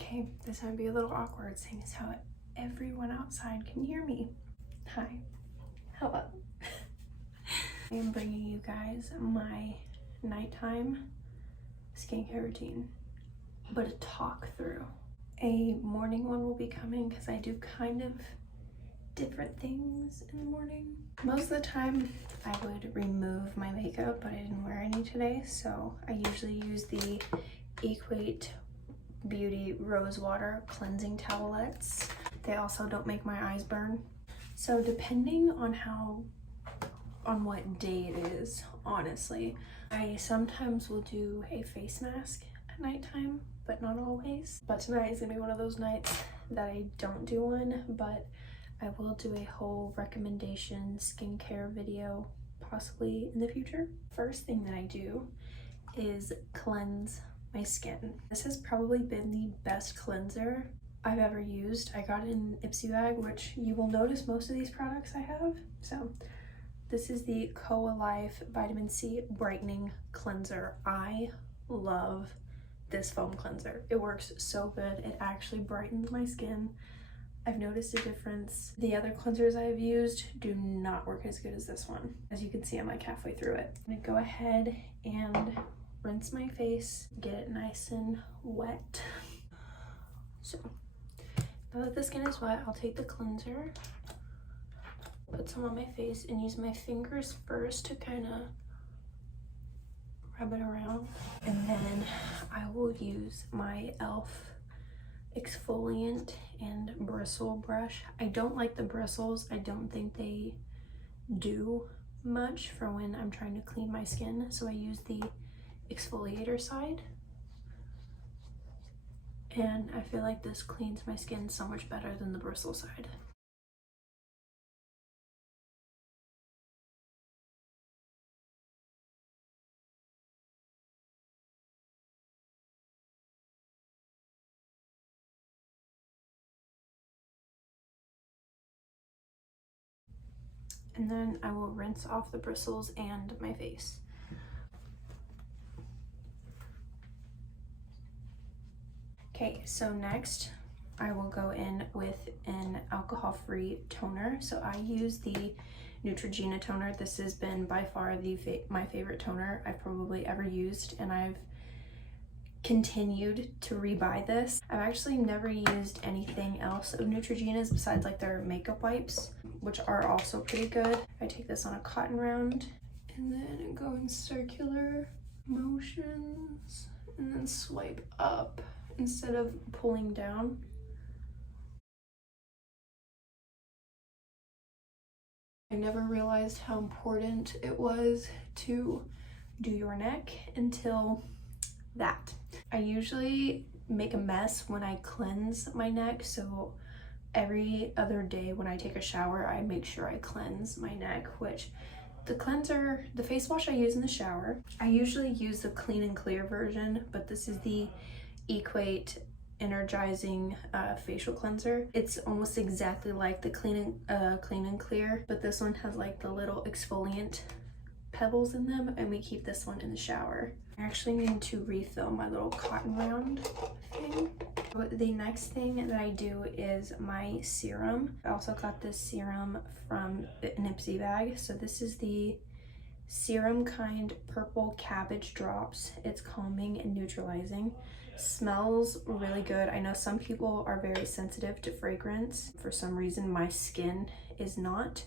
Okay, this might be a little awkward seeing as how everyone outside can hear me. Hi. Hello. I am bringing you guys my nighttime skincare routine, but a talk through. A morning one will be coming because I do kind of different things in the morning. Most of the time I would remove my makeup, but I didn't wear any today, so I usually use the Equate Beauty Rose Water Cleansing Towelettes. They also don't make my eyes burn. So depending on what day it is, honestly, I sometimes will do a face mask at nighttime, but not always. But tonight is gonna be one of those nights that I don't do one, but I will do a whole recommendation skincare video possibly in the future. First thing that I do is cleanse my skin. This has probably been the best cleanser I've ever used. I got it in Ipsy bag, which you will notice most of these products I have. So this is the Koa Life Vitamin C Brightening Cleanser. I love this foam cleanser. It works so good. It actually brightens my skin. I've noticed a difference. The other cleansers I've used do not work as good as this one. As you can see, I'm like halfway through it. I'm gonna go ahead and rinse my face, get it nice and wet. So now that the skin is wet, I'll take the cleanser, put some on my face, and use my fingers first to kind of rub it around. And then I will use my e.l.f. exfoliant and bristle brush. I don't like the bristles. I don't think they do much for when I'm trying to clean my skin, so I use the exfoliator side. And I feel like this cleans my skin so much better than the bristle side. And then I will rinse off the bristles and my face. Okay, so next I will go in with an alcohol-free toner. So I use the Neutrogena toner. This has been by far my favorite toner I've probably ever used, and I've continued to rebuy this. I've actually never used anything else of Neutrogena's besides like their makeup wipes, which are also pretty good. I take this on a cotton round and then go in circular motions and then swipe up instead of pulling down. I never realized how important it was to do your neck until that. I usually make a mess when I cleanse my neck, so every other day when I take a shower, I make sure I cleanse my neck, which the face wash I use in the shower, I usually use the Clean and Clear version, but this is the Equate Energizing facial cleanser. It's almost exactly like the Clean and Clear, but this one has like the little exfoliant pebbles in them, and we keep this one in the shower. I actually need to refill my little cotton round thing. The next thing that I do is my serum. I also got this serum from an Ipsy bag. So this is the Serum Kind Purple Cabbage Drops. It's calming and neutralizing. Smells really good. I know some people are very sensitive to fragrance. For some reason, my skin is not.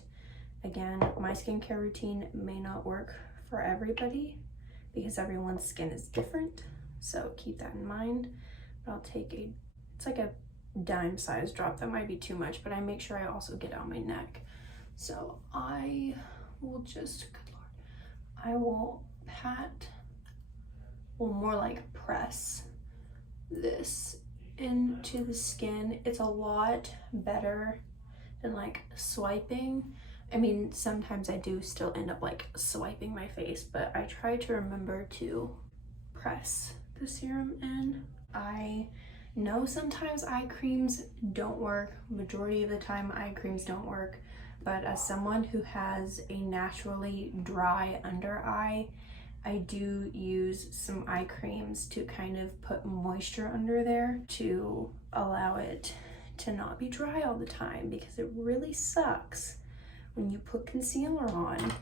Again, my skincare routine may not work for everybody because everyone's skin is different, so keep that in mind. But I'll take it's like a dime size drop. That might be too much, but I make sure I also get on my neck. So I will just, good Lord, I will more like press this into the skin. It's a lot better than like swiping. I mean, sometimes I do still end up like swiping my face, but I try to remember to press the serum in. I know sometimes eye creams don't work. Majority of the time eye creams don't work, but as someone who has a naturally dry under eye, I do use some eye creams to kind of put moisture under there to allow it to not be dry all the time, because it really sucks when you put concealer on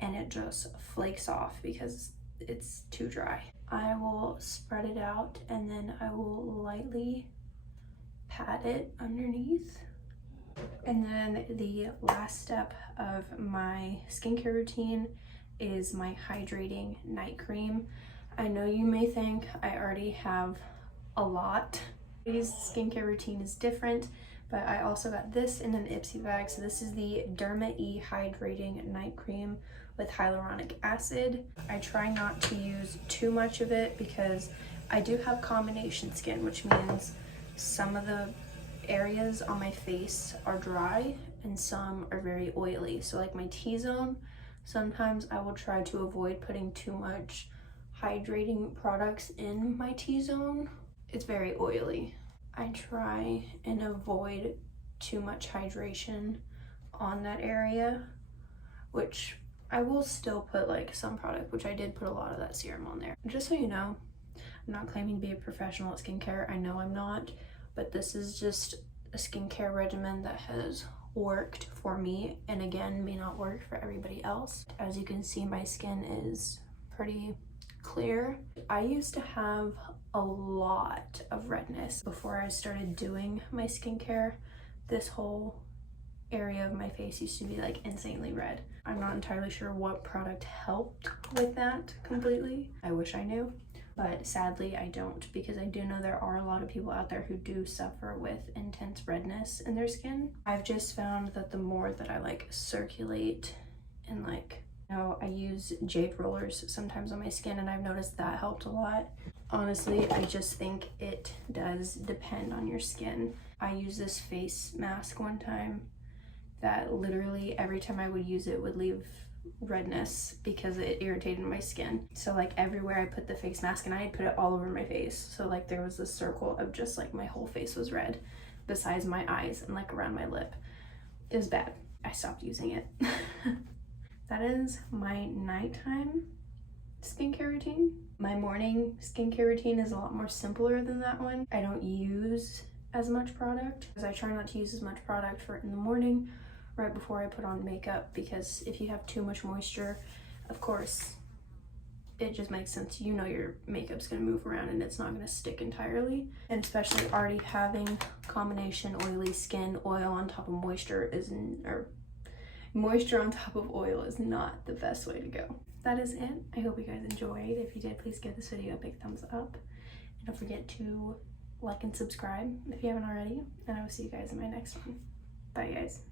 and it just flakes off because it's too dry. I will spread it out and then I will lightly pat it underneath. And then the last step of my skincare routine is my hydrating night cream. I know you may think I already have a lot. Today's skincare routine is different, but I also got this in an Ipsy bag. So this is the Derma E Hydrating Night Cream with hyaluronic acid. I try not to use too much of it because I do have combination skin, which means some of the areas on my face are dry and some are very oily. So like my T-zone, sometimes I will try to avoid putting too much hydrating products in my T-zone. It's very oily. I try and avoid too much hydration on that area, which I will still put like some product, which I did put a lot of that serum on there. Just so you know, I'm not claiming to be a professional at skincare. I know I'm not, but this is just a skincare regimen that has worked for me, and again, may not work for everybody else. As you can see, my skin is pretty clear. I used to have a lot of redness before I started doing my skincare. This whole area of my face used to be like insanely red. I'm not entirely sure what product helped with that completely. I wish I knew, but sadly I don't, because I do know there are a lot of people out there who do suffer with intense redness in their skin. I've just found that the more that I like circulate and like, you know, I use jade rollers sometimes on my skin, and I've noticed that helped a lot. Honestly, I just think it does depend on your skin. I used this face mask one time that literally every time I would use it would leave redness because it irritated my skin. So like everywhere I put the face mask, and I had put it all over my face, so like there was a circle of just like my whole face was red besides my eyes and like around my lip. It was bad. I stopped using it. That is my nighttime skincare routine. My morning skincare routine is a lot more simpler than that one. I don't use as much product because I try not to use as much product for in the morning right before I put on makeup, because if you have too much moisture, of course it just makes sense, you know, your makeup's gonna move around and it's not gonna stick entirely. And especially already having combination oily skin, oil on top of moisture or moisture on top of oil is not the best way to go. That is it. I hope you guys enjoyed. If you did, please give this video a big thumbs up, and don't forget to like and subscribe if you haven't already, and I will see you guys in my next one. Bye guys.